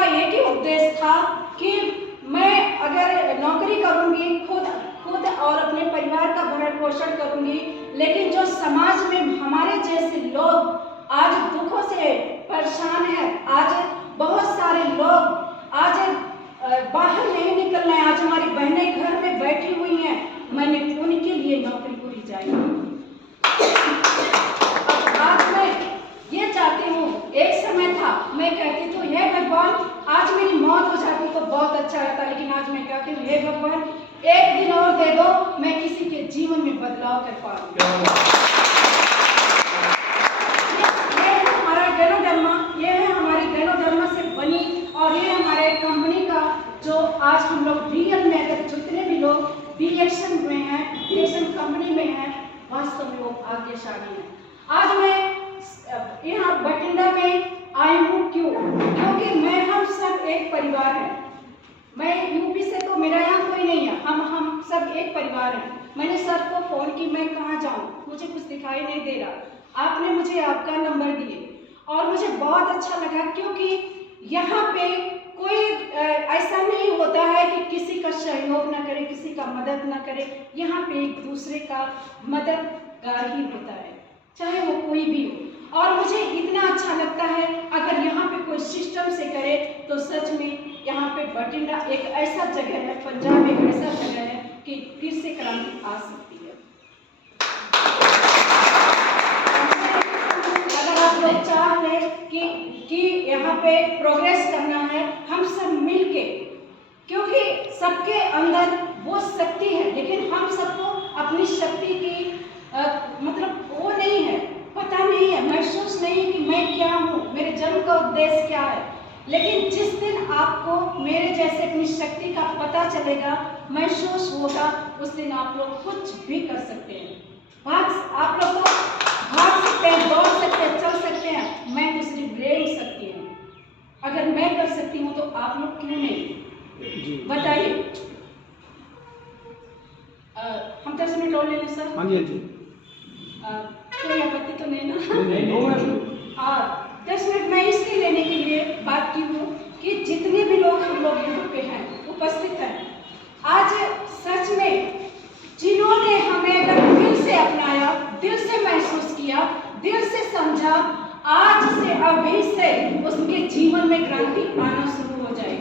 मेरा एक ही उद्देश्य था कि मैं अगर नौकरी करूंगी, खुद और अपने परिवार का भरण पोषण करूंगी, लेकिन जो समाज में हमारे जैसे लोग आज दुखों से परेशान हैं, आज बहुत सारे लोग आज बाहर नहीं निकल रहे हैं, आज हमारी बहनें घर में बैठी हुई हैं, मैंने उनके लिए नौकरी को रिजाइन आज मैं ये चाहती हूँ। एक समय था मैं कहती थी हे भगवान आज मेरी मौत हो जाती तो बहुत अच्छा रहता, लेकिन आज मैं कहती हूँ हे भगवान एक दिन और दे दो, मैं किसी के जीवन में बदलाव कर पाऊँ। ये है हमारा गैनोडर्मा, ये है हमारी गैनोडर्मा से बनी, और ये हमारे कंपनी का जो आज हम लोग रियल में अगर जितने भी लोग डीएक्शन में हैं, डीएक्शन कंपनी में हैं, वास्तव में वो भाग्यशाली हैं। आज मैं यहाँ बठिंडा में आई हूँ क्योंकि मैं हम सब एक परिवार हैं। मैं यूपी से तो मेरा यहाँ कोई नहीं है, हम सब एक परिवार हैं। मैंने सर को फोन की मैं कहाँ जाऊँ, मुझे कुछ दिखाई नहीं दे रहा, आपने मुझे आपका नंबर दिए और मुझे बहुत अच्छा लगा, क्योंकि यहाँ पे कोई ऐसा नहीं होता है कि किसी का सहयोग ना करे, किसी का मदद ना करे। यहाँ पे एक दूसरे का मददगार ही होता है, चाहे वो कोई भी हो। और मुझे इतना अच्छा लगता है अगर यहाँ पे कोई सिस्टम से करे तो सच में यहाँ पे बठिंडा एक ऐसा जगह है, पंजाब एक ऐसा जगह है कि फिर से क्रांति आ सकती है। अगर आप लोग चाह रहे कि यहाँ पे प्रोग्रेस करना है, हम सब मिलके, क्योंकि सबके अंदर वो शक्ति है, लेकिन हम सबको अपनी शक्ति की मतलब वो नहीं है, पता नहीं है, महसूस नहीं है कि मैं क्या हूँ, मेरे जन्म का उद्देश्य क्या है। लेकिन जिस दिन आपको मेरे जैसे अपनी शक्ति का पता चलेगा, महसूस होगा, उस दिन आप लोग कुछ भी कर सकते हैं। आप लोग तो भाग सकते हैं, दौड़ सकते हैं, चल सकते हैं, मैं तो सिर्फ रेंग सकती हूँ। अगर मैं कर सकती हूँ तो आप लोग क्यों नहीं, बताइए। हम 10 मिनट और ले लें सर? हाँ जी। कोई आपत्ति तो नहीं ना? हाँ, 10 मिनट मैं इसलिए लेने के लिए बात की हूँ कि जितने भी लोग हम लोग यहाँ पे हैं, उपस्थित हैं, आज सच में जिन्होंने हमें अगर दिल से अपनाया, दिल से महसूस किया, दिल से समझा, आज से अभी से उसके जीवन में क्रांति आना शुरू हो जाएगी।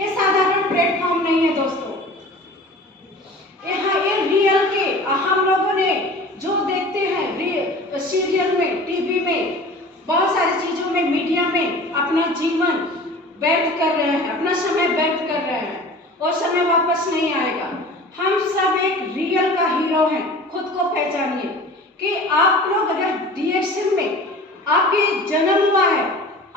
ये साधारण प्लेटफॉर्म नहीं है दोस्तों, यहाँ ये रियल के हम लोगों ने जो देखते हैं सीरियल में, टीवी में, बहुत सारी चीजों में, मीडिया में अपना जीवन व्यर्थ कर रहे हैं, अपना समय व्यर्थ कर रहे हैं, और समय वापस नहीं आएगा। हम सब एक रियल का हीरो हैं, खुद को पहचानिए कि आप लोग अगर डीएक्शन में आपकी जन्म हुआ है,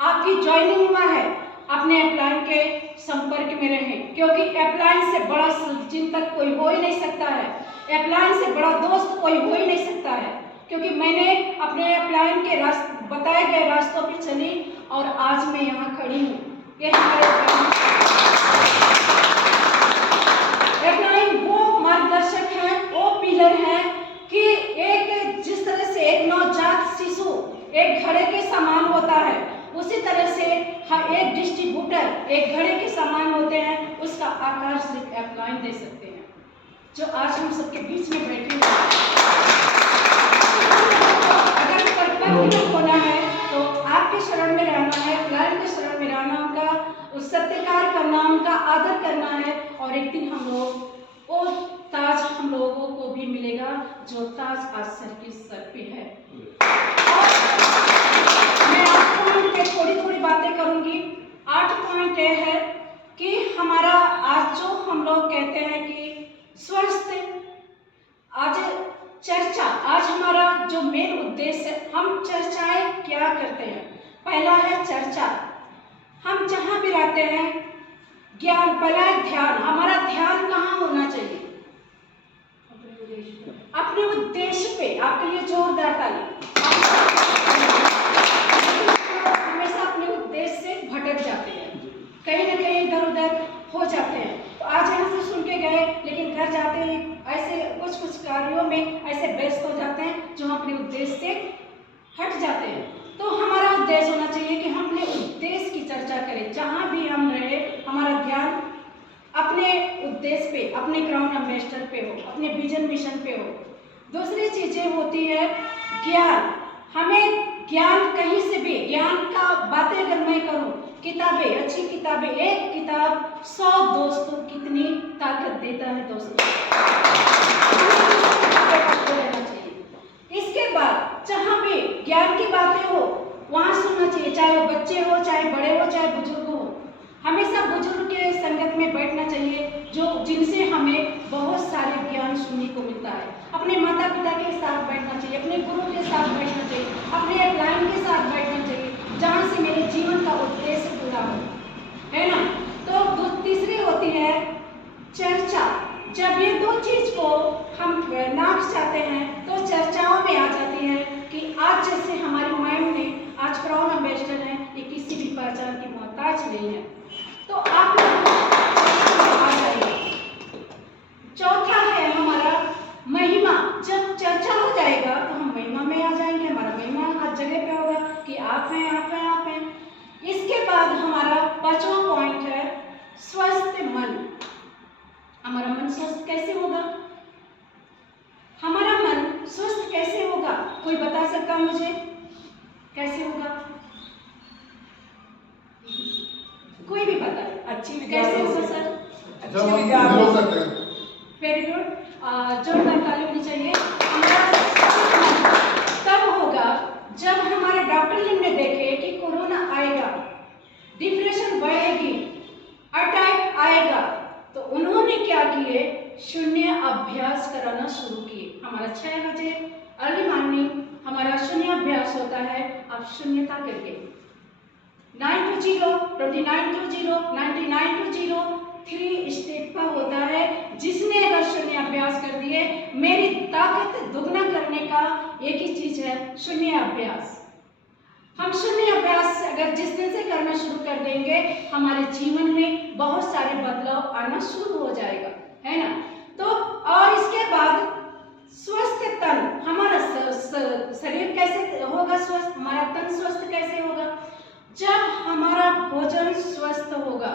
आपकी ज्वाइनिंग हुआ है, अपने अपलाइन के संपर्क में रहें, क्योंकि अपलाइन से बड़ा चिंतक कोई हो ही नहीं सकता है, अपलाइन से बड़ा दोस्त कोई हो ही नहीं सकता है। क्योंकि मैंने अपने अपलाइन के बताए गए रास्तों पर चली और आज मैं यहाँ खड़ी हूँ। ये हमारे अपलाइन वो मार्गदर्शक है, वो पिलर है कि एक जिस तरह से एक नवजात शिशु एक घड़े के समान होता है, उसी तरह से हर एक डिस्ट्रीब्यूटर एक घड़े के समान होते हैं। उसका आकार सिर्फ अपलाइन दे सकते हैं, जो आज हम सबके बीच में बैठे हैं। अगर कर्तव्य होना है तो आपके शरण में रहना है, अपलाइन के शरण में रहना, उनका सत्कार करना, उनका आदर करना है, और एक दिन हम लोग वो ताज हम लोगों को भी मिलेगा जो ताज आज सर के सर पे है। मैं 8 पॉइंट पे थोड़ी बातें करूंगी। 8 पॉइंट ये है कि हमारा आज जो हम लोग कहते हैं कि स्वस्थ आज चर्चा, आज हमारा जो मेन उद्देश्य है, हम चर्चाएं क्या करते हैं। पहला है चर्चा, हम जहाँ भी रहते हैं ज्ञान, पहला है ध्यान। हमारा ध्यान कहाँ होना चाहिए? अपने उद्देश्य पे। आपके लिए जोरदार ताली। हमेशा अपने उद्देश्य से भटक जाते हैं, कहीं ना कहीं इधर उधर हो जाते हैं। तो आज यहाँ से सुन के गए, लेकिन घर जाते ही ऐसे कुछ कार्यों में ऐसे व्यस्त हो जाते हैं जो हम अपने उद्देश्य से हट जाते हैं। तो हमारा उद्देश्य होना चाहिए कि हम अपने उद्देश्य पोजीशन पे हो। दूसरी चीजें होती है ज्ञान। हमें ज्ञान कहीं से भी, ज्ञान का बातें अगर मैं करूं, किताबें, अच्छी किताबें, एक किताब 100 दोस्तों कितनी ताकत देता है दोस्तों। रहना चाहिए। इसके बाद जहाँ भी ज्ञान की बातें हो वहाँ सुनना चाहिए, चाहे वो बच्चे हो, चाहे बड़े हो, चाहे बुजुर्ग हो। हमेशा बुजुर्ग के संगत में बैठना चाहिए जो जिनसे हमें बहुत सारे ज्ञान सुनने को मिलता है। अपने माता पिता के साथ बैठना चाहिए, अपने गुरु के साथ बैठना चाहिए, अपने एक लाइन के साथ बैठना चाहिए जहाँ से मेरे जीवन का उद्देश्य पूरा हो, है ना। तो तीसरी होती है चर्चा। जब ये दो चीज को हम नाप चाहते हैं तो चर्चाओं में आ जाती है कि आज जैसे हमारी माइंड में आज क्राउन एम्बेसडर है, ये किसी भी पहचान की मोहताज नहीं है, तो आप आ जाइए। चौथा है हमारा महिमा। जब चर्चा हो जाएगा तो हम महिमा में आ जाएंगे, हमारा महिमा हर जगह पे होगा कि आप हैं, आप हैं, आप हैं। इसके बाद हमारा 5वां पॉइंट है स्वस्थ मन। हमारा मन स्वस्थ कैसे होगा? हमारा मन स्वस्थ कैसे होगा? कोई बता सकता मुझे कैसे होगा? कोई भी बताए। अच्छी कैसे होगा सर? अच्छी विचार हो सकते हैं। वेरी गुड, जोरदार ताली होनी चाहिए। हमारा तब होगा जब हमारे डॉक्टर लोग ने देखे कि कोरोना आएगा, डिप्रेशन बढ़ेगी, अटैक आएगा, तो उन्होंने क्या किए? शून्य अभ्यास कराना शुरू किए। हमारा 6 बजे अर्ली मॉर्निंग हमारा शून्य अभ्यास होता है। आप शून्यता करके 9 to 0, 29 to 0, 99 to 0, 3 स्टेप का होता है। जिसने अगर शून्य अभ्यास कर दिए, मेरी ताकत दुगना करने का एक ही चीज है शून्य अभ्यास। हम शून्य अभ्यास अगर जिस दिन से करना शुरू कर देंगे, हमारे जीवन में बहुत सारे बदलाव आना शुरू हो जाएगा, है ना। तो और इसके बाद स्वस्थ तन। हमारा शरीर कैसे होगा स्वस्थ? हमारा तन स्वस्थ कैसे होगा? जब हमारा भोजन स्वस्थ होगा,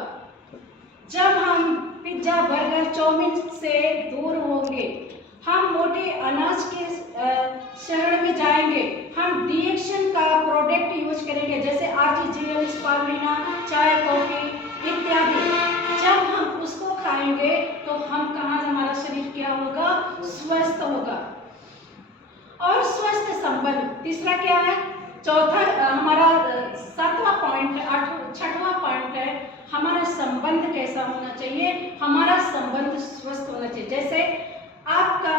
जब हम पिज्जा, बर्गर, चाउमीन से दूर होंगे, हम मोटे अनाज के शहर में जाएंगे, हम डीएक्शन का प्रोडक्ट यूज करेंगे जैसे आर्टिजिनल, स्पारुलिना, चाय, कॉफी इत्यादि। जब हम उसको खाएंगे तो हम कहाँ, हमारा शरीर क्या होगा? स्वस्थ होगा। और स्वस्थ संबंध तीसरा क्या है? चौथा हमारा 7वां पॉइंट है, 6वां पॉइंट है हमारा संबंध कैसा होना चाहिए? हमारा संबंध स्वस्थ होना चाहिए। जैसे आपका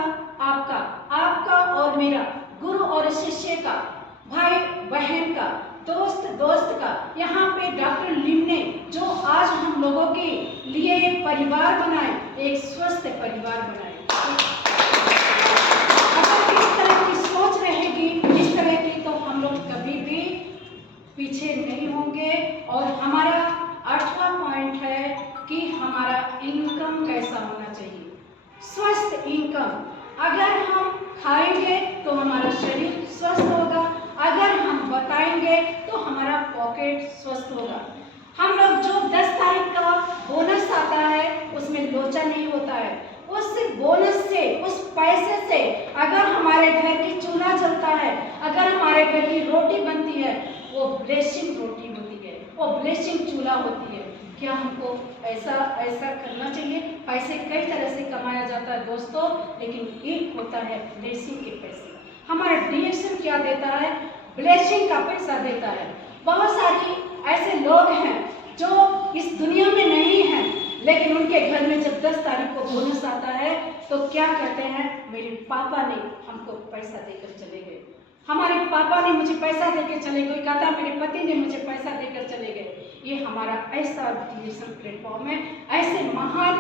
और मेरा, गुरु और शिष्य का, भाई बहन का, दोस्त का। यहाँ पे डॉक्टर लिम ने जो आज हम लोगों के लिए एक परिवार बनाए, एक स्वस्थ परिवार बनाए। अगर इस तरह की सोच रहेगी, इस तरह की, तो हम लोग कभी भी पीछे नहीं होंगे। और हमारा 8वां पॉइंट है कि हमारा इनकम कैसा होना चाहिए? स्वस्थ इनकम। अगर हम खाएंगे तो हमारा शरीर स्वस्थ होगा, अगर हम बताएंगे तो हमारा पॉकेट स्वस्थ होगा। हम लोग जो 10 तारीख का बोनस आता है उसमें लोचा नहीं होता है। उस बोनस से, उस पैसे से अगर हमारे घर की चूल्हा जलता है, अगर हमारे घर की रोटी बनती है, वो ब्लेसिंग रोटी होती है, वो ब्लेसिंग चूल्हा होती है। क्या हमको ऐसा करना चाहिए? पैसे कई तरह से कमाया जाता है दोस्तों, लेकिन एक होता है ब्लेसिंग के पैसे। हमारा डीएक्शन क्या देता है? ब्लेसिंग का पैसा देता है। बहुत सारी ऐसे लोग हैं जो इस दुनिया में नहीं हैं, लेकिन उनके घर में जब 10 तारीख को बोनस आता है तो क्या कहते हैं? मेरे पापा ने हमको पैसा देकर चले गए, हमारे पापा ने मुझे पैसा देकर चले गए, कहता मेरे पति ने मुझे पैसा देकर चले गए। ये हमारा ऐसा डीएक्शन प्लेटफॉर्म है। ऐसे महान